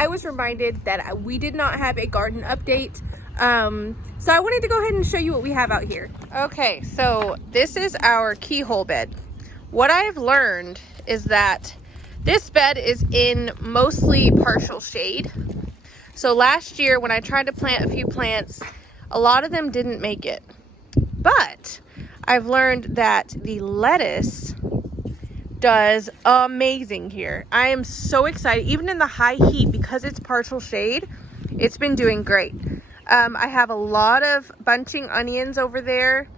I was reminded that we did not have a garden update. So I wanted to go ahead and show you what we have out here. Okay, so this is our keyhole bed. What I've learned is that this bed is in mostly partial shade. So last year when I tried to plant a few plants, a lot of them didn't make it. But I've learned that the lettuce does amazing here. I am so excited. Even in the high heat, because it's partial shade, it's been doing great. I have a lot of bunching onions over there.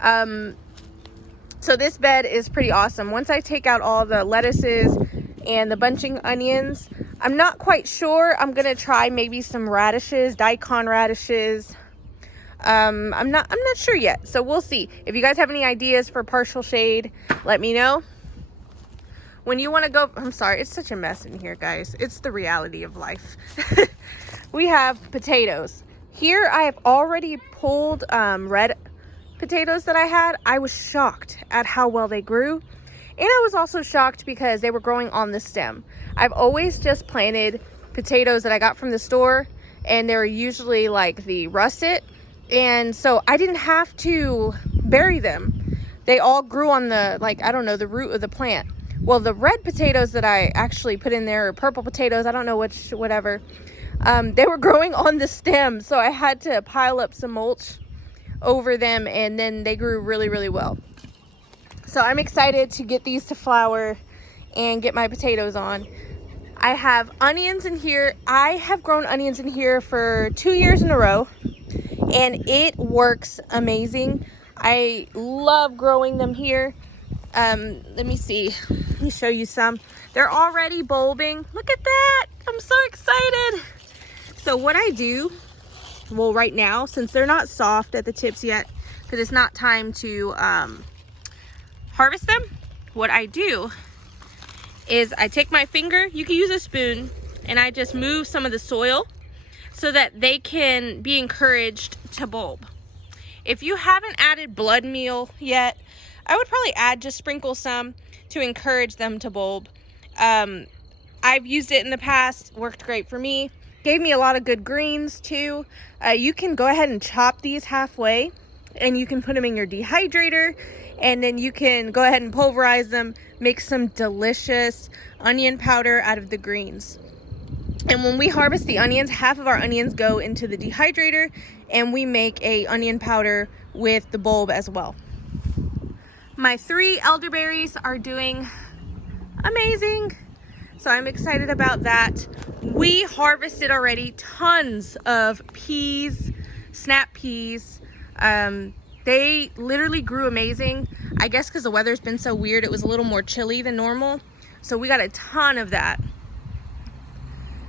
So this bed is pretty awesome. Once I take out all the lettuces and the bunching onions, I'm not quite sure. I'm gonna try maybe some radishes, daikon radishes. I'm not sure yet, so we'll see. If you guys have any ideas for partial shade, let me know. When you want to go, I'm sorry, it's such a mess in here, guys. It's the reality of life. We have potatoes. Here I have already pulled red potatoes that I had. I was shocked at how well they grew. And I was also shocked because they were growing on the stem. I've always just planted potatoes that I got from the store, and they're usually like the russet. And so I didn't have to bury them. They all grew on the, like, I don't know, the root of the plant. Well, the red potatoes that I actually put in there, or purple potatoes, I don't know which, whatever, they were growing on the stem. So I had to pile up some mulch over them, and then they grew really, really well. So I'm excited to get these to flower and get my potatoes on. I have onions in here. I have grown onions in here for 2 years in a row, and it works amazing. I love growing them here. Let me see. Let me show you some. They're already bulbing. Look at that. I'm so excited. So what I do, well, right now, since they're not soft at the tips yet, because it's not time to harvest them, what I do is I take my finger, you can use a spoon, and I just move some of the soil so that they can be encouraged to bulb. If you haven't added blood meal yet, I would probably just sprinkle some to encourage them to bulb. I've used it in the past, worked great for me. Gave me a lot of good greens too. You can go ahead and chop these halfway, and you can put them in your dehydrator, and then you can go ahead and pulverize them, make some delicious onion powder out of the greens. And when we harvest the onions, half of our onions go into the dehydrator, and we make a onion powder with the bulb as well. My 3 elderberries are doing amazing, so I'm excited about that. We harvested already tons of peas, snap peas. They literally grew amazing. I guess because the weather's been so weird, it was a little more chilly than normal. So we got a ton of that.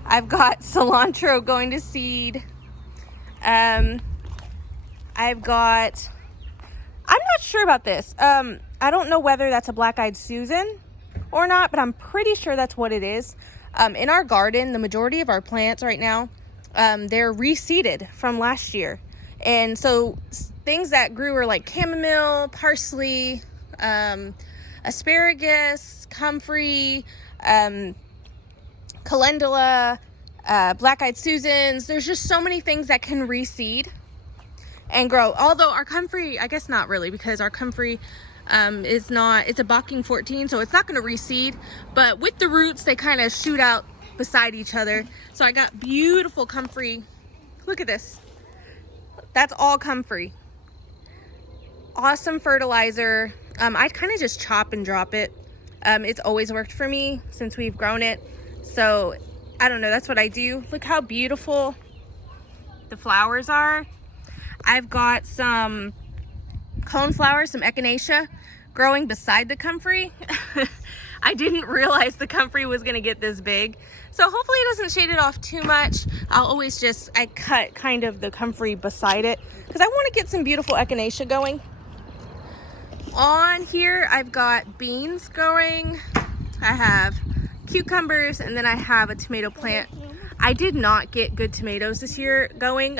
I've got cilantro going to seed. I'm not sure about this. I don't know whether that's a black-eyed Susan or not, but I'm pretty sure that's what it is. In our garden, the majority of our plants right now, they're reseeded from last year. And so things that grew are like chamomile, parsley, asparagus, comfrey, calendula, black-eyed Susans. There's just so many things that can reseed and grow. Although our comfrey, I guess not really, because our comfrey it's a Bocking 14, so it's not going to reseed. But with the roots, they kind of shoot out beside each other. So I got beautiful comfrey. Look at this. That's all comfrey. Awesome fertilizer. I kind of just chop and drop it. It's always worked for me since we've grown it. So I don't know, that's what I do. Look how beautiful the flowers are. I've got some coneflowers, some echinacea growing beside the comfrey. I didn't realize the comfrey was gonna get this big. So hopefully it doesn't shade it off too much. I'll always I cut kind of the comfrey beside it because I want to get some beautiful echinacea going. On here, I've got beans growing. I have cucumbers, and then I have a tomato plant. I did not get good tomatoes this year going.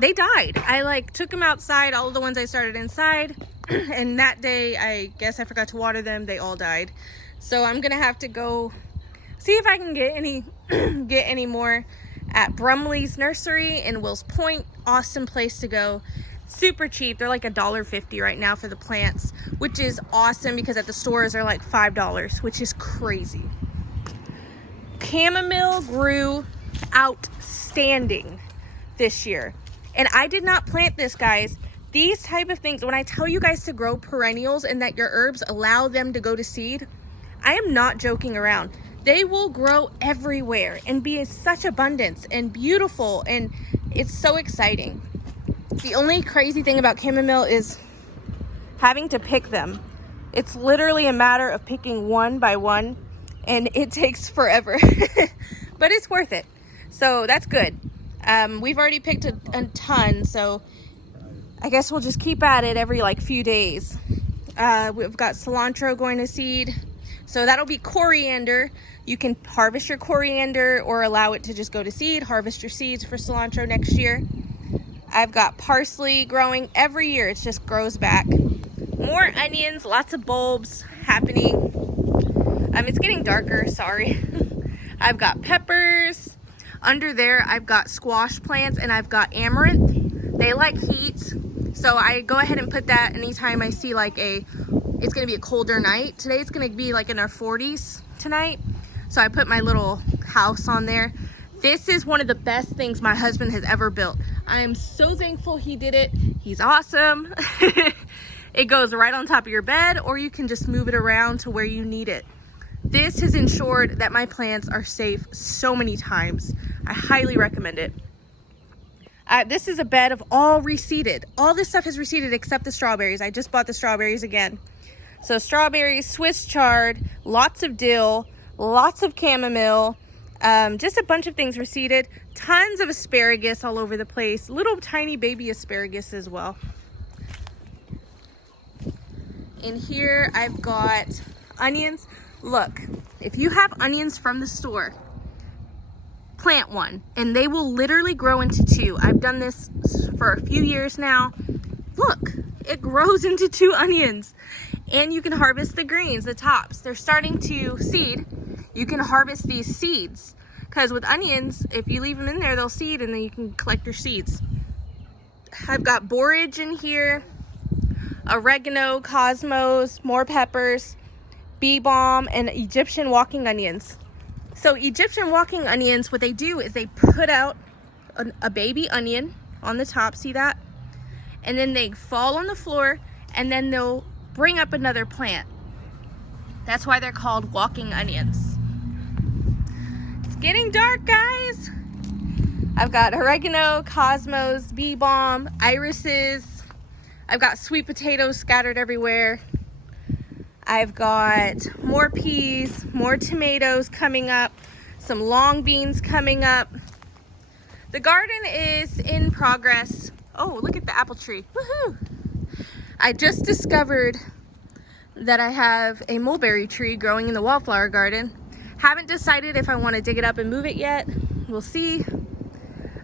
They died. I took them outside, all of the ones I started inside, and that day I guess I forgot to water them. They all died. So I'm gonna have to go see if I can get any get any more at Brumley's Nursery in Wills Point. Awesome place to go. Super cheap. They're like $1.50 right now for the plants, which is awesome because at the stores they're like $5, which is crazy. Chamomile grew outstanding this year. And I did not plant this, guys. These type of things, when I tell you guys to grow perennials and that your herbs allow them to go to seed, I am not joking around. They will grow everywhere and be in such abundance and beautiful, and it's so exciting. The only crazy thing about chamomile is having to pick them. It's literally a matter of picking one by one, and it takes forever, but it's worth it. So that's good. We've already picked a ton, so I guess we'll just keep at it every like few days. We've got cilantro going to seed, so that'll be coriander. You can harvest your coriander or allow it to just go to seed. Harvest your seeds for cilantro next year. I've got parsley growing every year. It just grows back. More onions, lots of bulbs happening. It's getting darker, sorry. I've got peppers. Under there, I've got squash plants and I've got amaranth. They like heat, so I go ahead and put that anytime I see like it's gonna be a colder night. Today it's gonna be like in our 40s tonight. So I put my little house on there. This is one of the best things my husband has ever built. I am so thankful he did it. He's awesome. It goes right on top of your bed, or you can just move it around to where you need it. This has ensured that my plants are safe so many times. I highly recommend it. This is a bed of all reseeded. All this stuff is reseeded except the strawberries. I just bought the strawberries again. So strawberries, Swiss chard, lots of dill, lots of chamomile, just a bunch of things reseeded. Tons of asparagus all over the place. Little tiny baby asparagus as well. In here I've got onions. Look, if you have onions from the store, plant one and they will literally grow into two. I've done this for a few years now. Look, it grows into 2 onions. And you can harvest the greens, the tops. They're starting to seed. You can harvest these seeds, because with onions, if you leave them in there, they'll seed and then you can collect your seeds. I've got borage in here, oregano, cosmos, more peppers, bee balm, and Egyptian walking onions. So Egyptian walking onions, what they do is they put out a baby onion on the top, see that? And then they fall on the floor and then they'll bring up another plant. That's why they're called walking onions. It's getting dark, guys. I've got oregano, cosmos, bee balm, irises. I've got sweet potatoes scattered everywhere. I've got more peas, more tomatoes coming up, some long beans coming up. The garden is in progress. Oh, look at the apple tree. Woohoo! I just discovered that I have a mulberry tree growing in the wallflower garden. Haven't decided if I want to dig it up and move it yet. We'll see.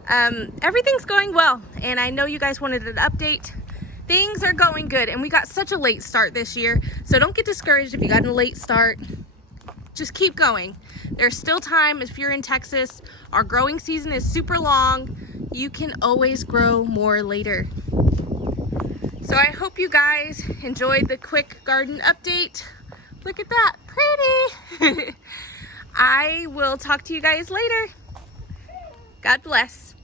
Everything's going well, and I know you guys wanted an update. Things are going good, and we got such a late start this year, so don't get discouraged if you got a late start. Just keep going. There's still time. If you're in Texas, our growing season is super long. You can always grow more later. So I hope you guys enjoyed the quick garden update. Look at that, pretty. I will talk to you guys later. God bless.